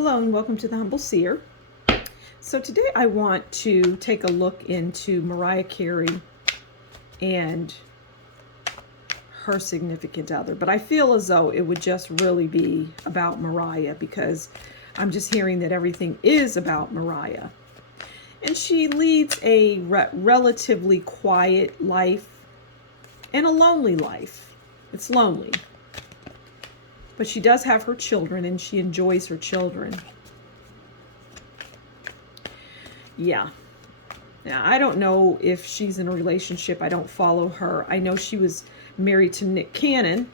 Hello and welcome to the Humble Seer. So today I want to take a look into Mariah Carey and her significant other. But I feel as though it would just really be about Mariah because I'm just hearing that everything is about Mariah. And she leads a relatively quiet life and a lonely life. It's lonely. But she does have her children and she enjoys her children. Yeah. Now, I don't know if she's in a relationship. I don't follow her. I know she was married to Nick Cannon.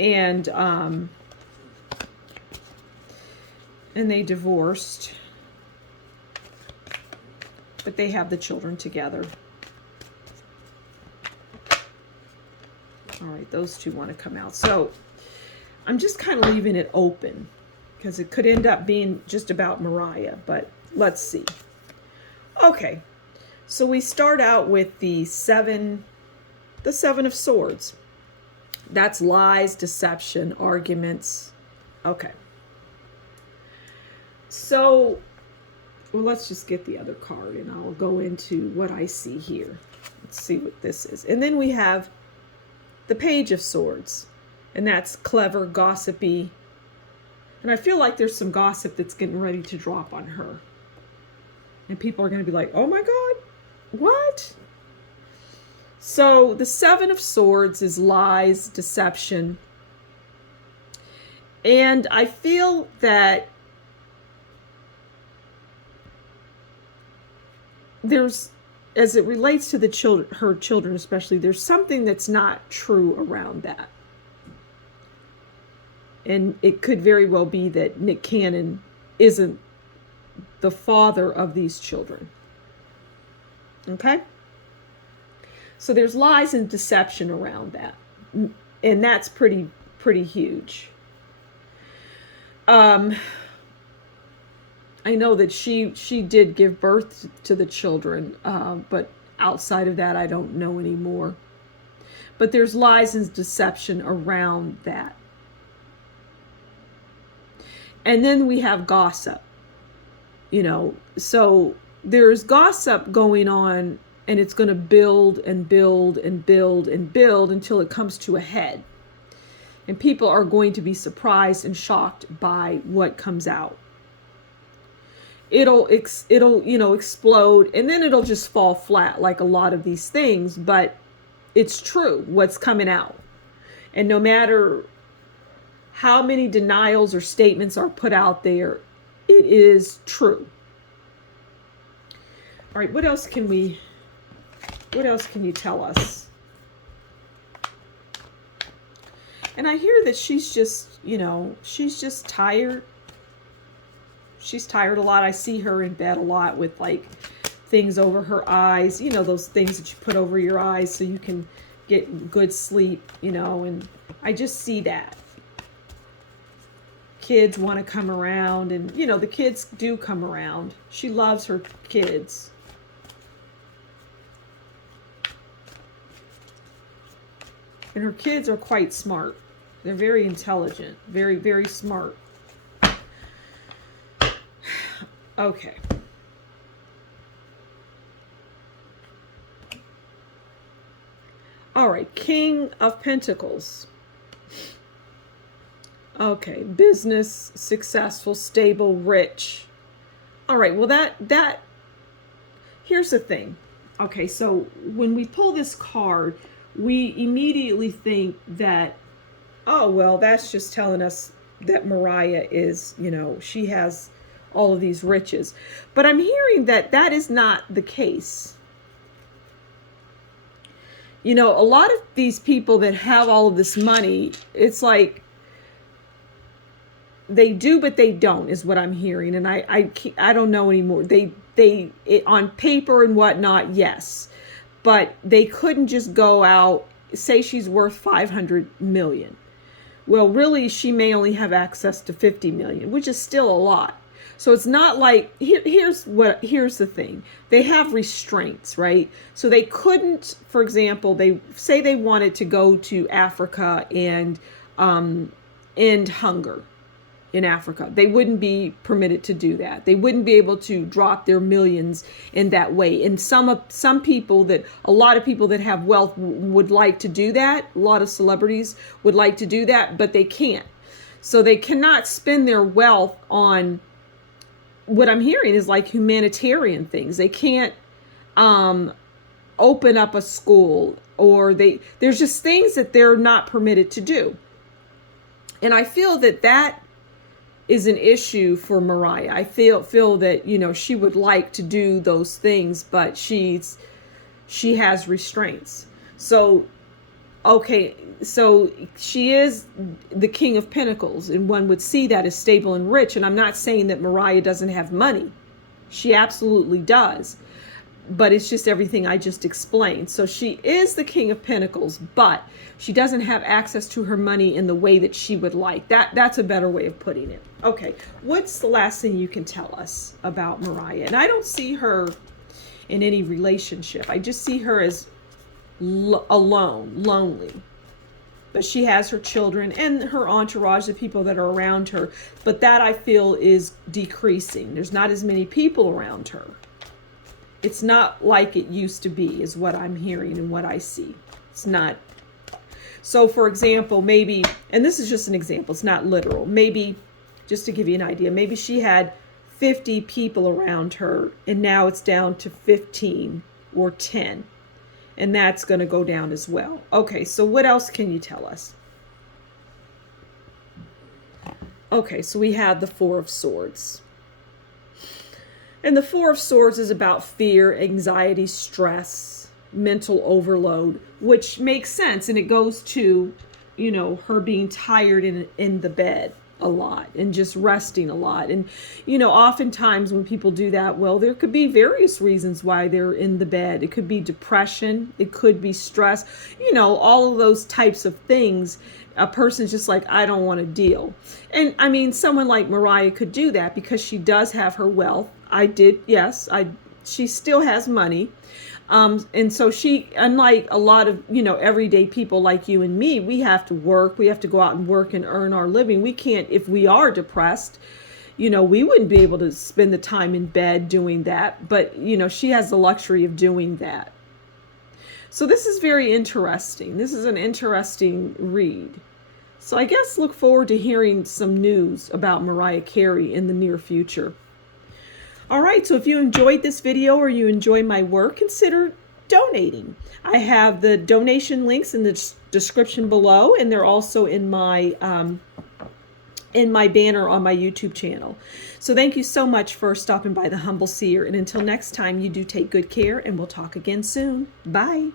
And they divorced. But they have the children together. All right, those two want to come out. So I'm just kind of leaving it open because it could end up being just about Mariah, but let's see. Okay, so we start out with the Seven of Swords. That's lies, deception, arguments. Okay. So, well, let's just get the other card and I'll go into what I see here. Let's see what this is. And then we have the Page of Swords, and that's clever, gossipy. And I feel like there's some gossip that's getting ready to drop on her. And people are going to be like, oh my God, what? So the Seven of Swords is lies, deception. And I feel that there's, as it relates to the children, her children especially, there's something that's not true around that. And it could very well be that Nick Cannon isn't the father of these children. Okay? So there's lies and deception around that. And that's pretty huge. I know that she did give birth to the children, but outside of that, I don't know anymore. But there's lies and deception around that. And then we have gossip, so there's gossip going on and it's going to build and build and build and build until it comes to a head. And people are going to be surprised and shocked by what comes out. It'll explode and then it'll just fall flat like a lot of these things, but it's true what's coming out. And no matter how many denials or statements are put out there, it is true. All right, what else can you tell us? And I hear that she's just tired. She's tired a lot. I see her in bed a lot with like things over her eyes, those things that you put over your eyes so you can get good sleep, and I just see that. Kids want to come around and, the kids do come around. She loves her kids. And her kids are quite smart. They're very intelligent, very, very smart. Okay. All right, King of Pentacles. Okay, business, successful, stable, rich. All right, well that here's the thing. Okay, so when we pull this card, we immediately think that, oh, well, that's just telling us that Mariah is, she has all of these riches. But I'm hearing that that is not the case. A lot of these people that have all of this money, it's like they do, but they don't, is what I'm hearing. And I don't know anymore. They on paper and whatnot, yes. But they couldn't just go out, say she's worth 500 million. Well, really, she may only have access to 50 million, which is still a lot. So it's not like, here's the thing. They have restraints, right? So they couldn't, for example, they say they wanted to go to Africa and end hunger in Africa. They wouldn't be permitted to do that. They wouldn't be able to drop their millions in that way. And some people that, a lot of people that have wealth would like to do that. A lot of celebrities would like to do that, but they can't. So they cannot spend their wealth on, what I'm hearing is like humanitarian things. They can't open up a school, or there's just things that they're not permitted to do. And I feel that that is an issue for Mariah. I feel that, you know, she would like to do those things, but she has restraints. So, okay, so she is the King of Pentacles, and one would see that as stable and rich. And I'm not saying that Mariah doesn't have money. She absolutely does. But it's just everything I just explained. So she is the King of Pentacles, but she doesn't have access to her money in the way that she would like. That's a better way of putting it. Okay, what's the last thing you can tell us about Mariah? And I don't see her in any relationship. I just see her as alone, lonely. But she has her children and her entourage, the people that are around her. But that, I feel, is decreasing. There's not as many people around her. It's not like it used to be, is what I'm hearing and what I see. It's not. So, for example, maybe, and this is just an example, it's not literal. Maybe, just to give you an idea, maybe she had 50 people around her, and now it's down to 15 or 10. And that's going to go down as well. Okay, so what else can you tell us? Okay, so we have the Four of Swords. And the Four of Swords is about fear, anxiety, stress, mental overload, which makes sense. And it goes to, you know, her being tired in the bed a lot and just resting a lot. And, you know, oftentimes when people do that, well, there could be various reasons why they're in the bed. It could be depression. It could be stress. You know, all of those types of things. A person's just like, I don't want to deal. And I mean, someone like Mariah could do that because she does have her wealth. She still has money. And so she, unlike a lot of, you know, everyday people like you and me, we have to work. We have to go out and work and earn our living. We can't, if we are depressed, you know, we wouldn't be able to spend the time in bed doing that. But, you know, she has the luxury of doing that. So this is very interesting. This is an interesting read. So I guess look forward to hearing some news about Mariah Carey in the near future. All right, so if you enjoyed this video or you enjoy my work, consider donating. I have the donation links in the description below, and they're also in my banner on my YouTube channel. So thank you so much for stopping by the Humble Seer, and until next time, you do take good care, and we'll talk again soon. Bye.